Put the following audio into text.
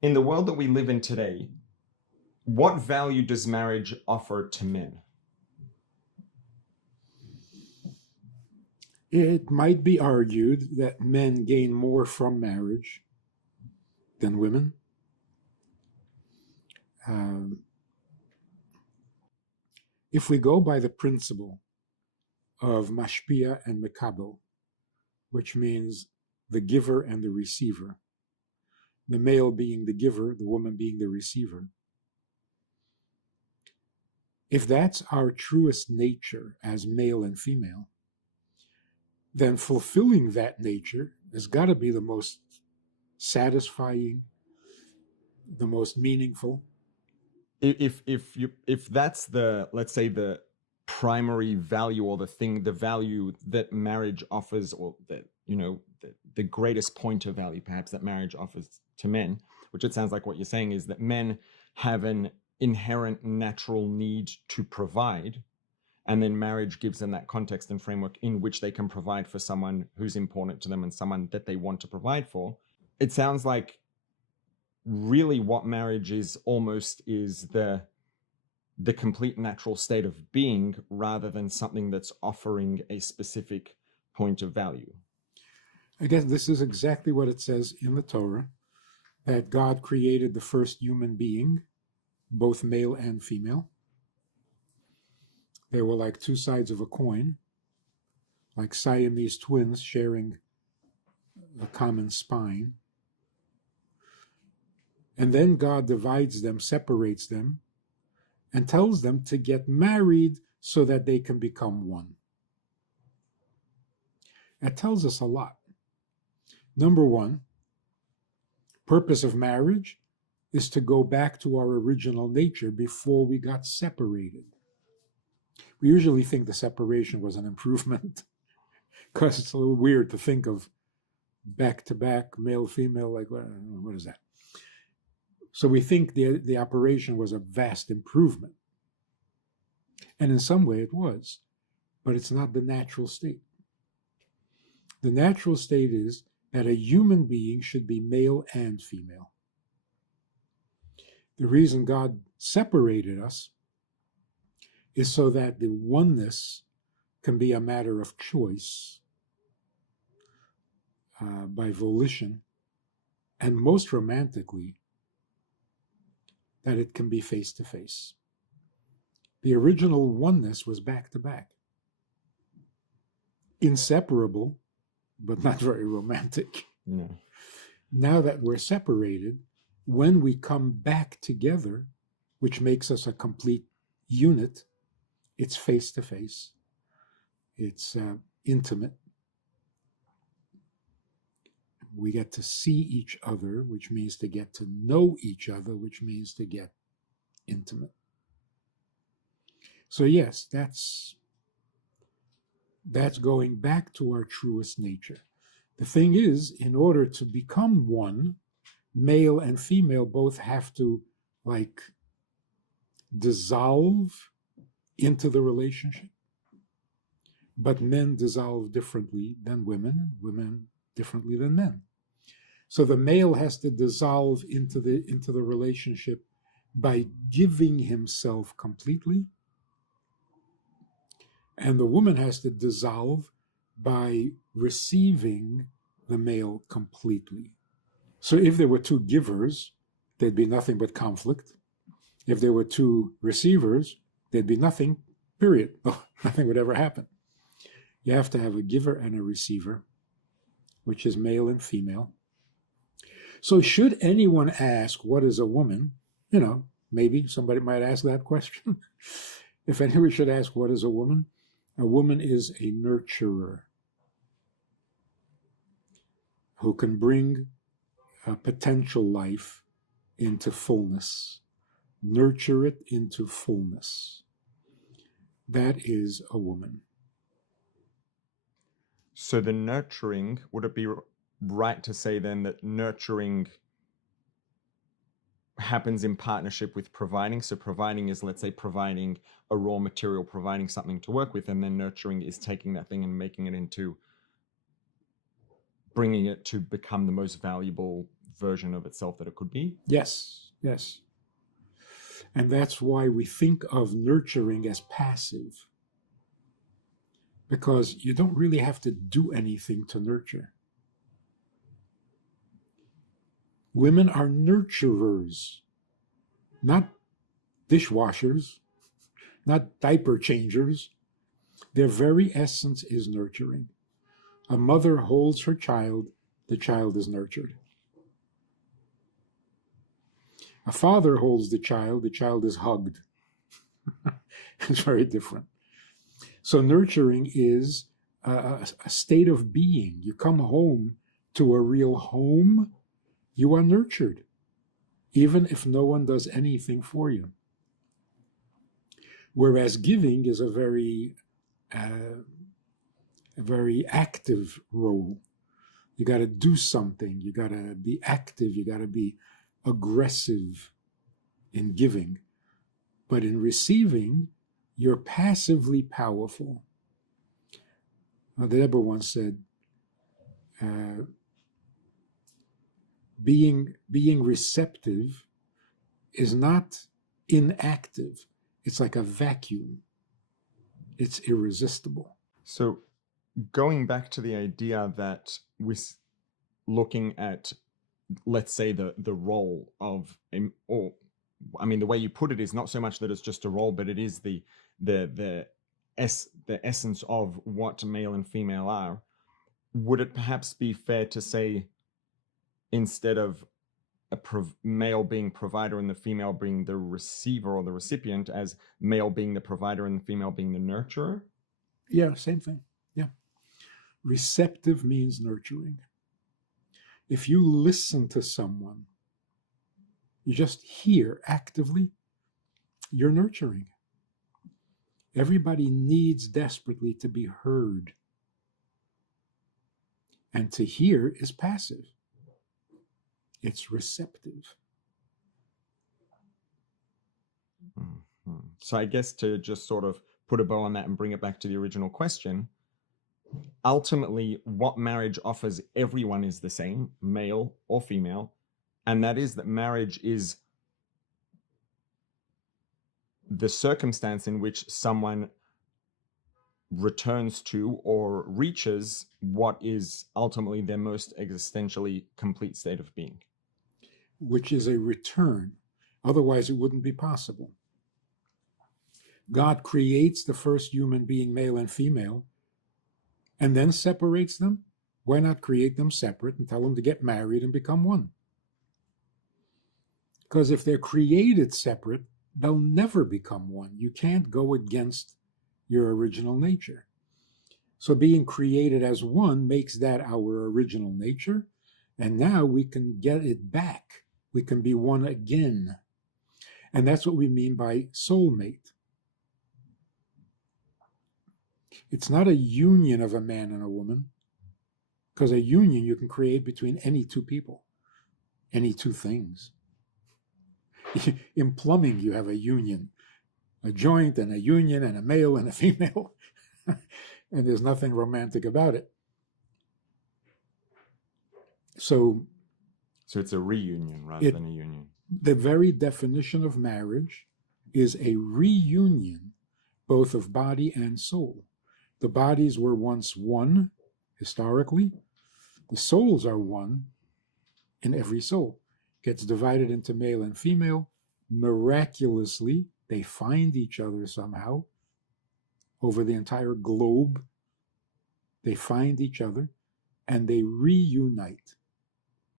In the world that we live in today, what value does marriage offer to men? It might be argued that men gain more from marriage than women. If we go by the principle of mashpia and mekabel, which means the giver and the receiver, the male being the giver, the woman being the receiver, if that's our truest nature as male and female, then fulfilling that nature has got to be the most satisfying, the most meaningful. If that's the, let's say, the primary value, or the value that marriage offers, or that, the greatest point of value perhaps that marriage offers to men, which it sounds like what you're saying is that men have an inherent natural need to provide, and then marriage gives them that context and framework in which they can provide for someone who's important to them and someone that they want to provide for. It sounds like really what marriage is almost is the complete natural state of being, rather than something that's offering a specific point of value. I guess this is exactly what it says in the Torah, that God created the first human being, both male and female. They were like two sides of a coin, like Siamese twins sharing a common spine. And then God divides them, separates them, and tells them to get married so that they can become one. That tells us a lot. Number one, purpose of marriage is to go back to our original nature before we got separated. We usually think the separation was an improvement because it's a little weird to think of back-to-back, male-female, like, what is that? So we think the operation was a vast improvement. And in some way it was, but it's not the natural state. The natural state is that a human being should be male and female. The reason God separated us is so that the oneness can be a matter of choice, by volition, and most romantically, that it can be face to face. The original oneness was back to back, inseparable, but not very romantic. No. Now that we're separated, when we come back together, which makes us a complete unit, it's face to face, it's intimate. We get to see each other, which means to get to know each other, which means to get intimate. So yes, that's going back to our truest nature. The thing is, in order to become one, male and female both have to dissolve into the relationship. But men dissolve differently than women, women differently than men. So the male has to dissolve into the relationship by giving himself completely, and the woman has to dissolve by receiving the male completely. So if there were two givers, there'd be nothing but conflict. If there were two receivers, there'd be nothing, period. Nothing would ever happen. You have to have a giver and a receiver, which is male and female. So should anyone ask, what is a woman? Maybe somebody might ask that question. If anyone should ask, what is a woman is a nurturer who can bring a potential life into fullness, nurture it into fullness. That is a woman. So the nurturing, would it be right to say then that nurturing happens in partnership with providing? So providing is, let's say, providing a raw material, providing something to work with, and then nurturing is taking that thing and making it into, bringing it to become the most valuable version of itself that it could be. Yes, yes. And that's why we think of nurturing as passive, because you don't really have to do anything to nurture. Women are nurturers, not dishwashers, not diaper changers. Their very essence is nurturing. A mother holds her child, the child is nurtured. A father holds the child is hugged. It's very different. So nurturing is a state of being. You come home to a real home, you are nurtured, even if no one does anything for you. Whereas giving is a very active role. You got to do something. You got to be active. You got to be aggressive in giving. But in receiving, you're passively powerful. The Rebbe once said, being receptive is not inactive. It's like a vacuum. It's irresistible. So going back to the idea that we're looking at, let's say, the role of, or I mean, the way you put it is not so much that it's just a role, but it is the essence of what male and female are. Would it perhaps be fair to say, instead of a male being provider and the female being the receiver or the recipient, as male being the provider and the female being the nurturer? Yeah, same thing. Yeah. Receptive means nurturing. If you listen to someone, you just hear actively, you're nurturing. Everybody needs desperately to be heard. And to hear is passive. It's receptive. Mm-hmm. So I guess to just sort of put a bow on that and bring it back to the original question, ultimately what marriage offers everyone is the same, male or female, and that is that marriage is the circumstance in which someone returns to or reaches what is ultimately their most existentially complete state of being. Which is a return. Otherwise, it wouldn't be possible. God creates the first human being, male and female, and then separates them. Why not create them separate and tell them to get married and become one? Because if they're created separate, they'll never become one. You can't go against your original nature. So being created as one makes that our original nature, and now we can get it back. We can be one again. And that's what we mean by soulmate. It's not a union of a man and a woman, because a union you can create between any two people, any two things. In plumbing, you have a union, a joint and a union and a male and a female, and there's nothing romantic about it. So it's a reunion rather than a union. The very definition of marriage is a reunion, both of body and soul. The bodies were once one, historically. The souls are one in every soul. Gets divided into male and female. Miraculously, they find each other somehow. Over the entire globe, they find each other and they reunite.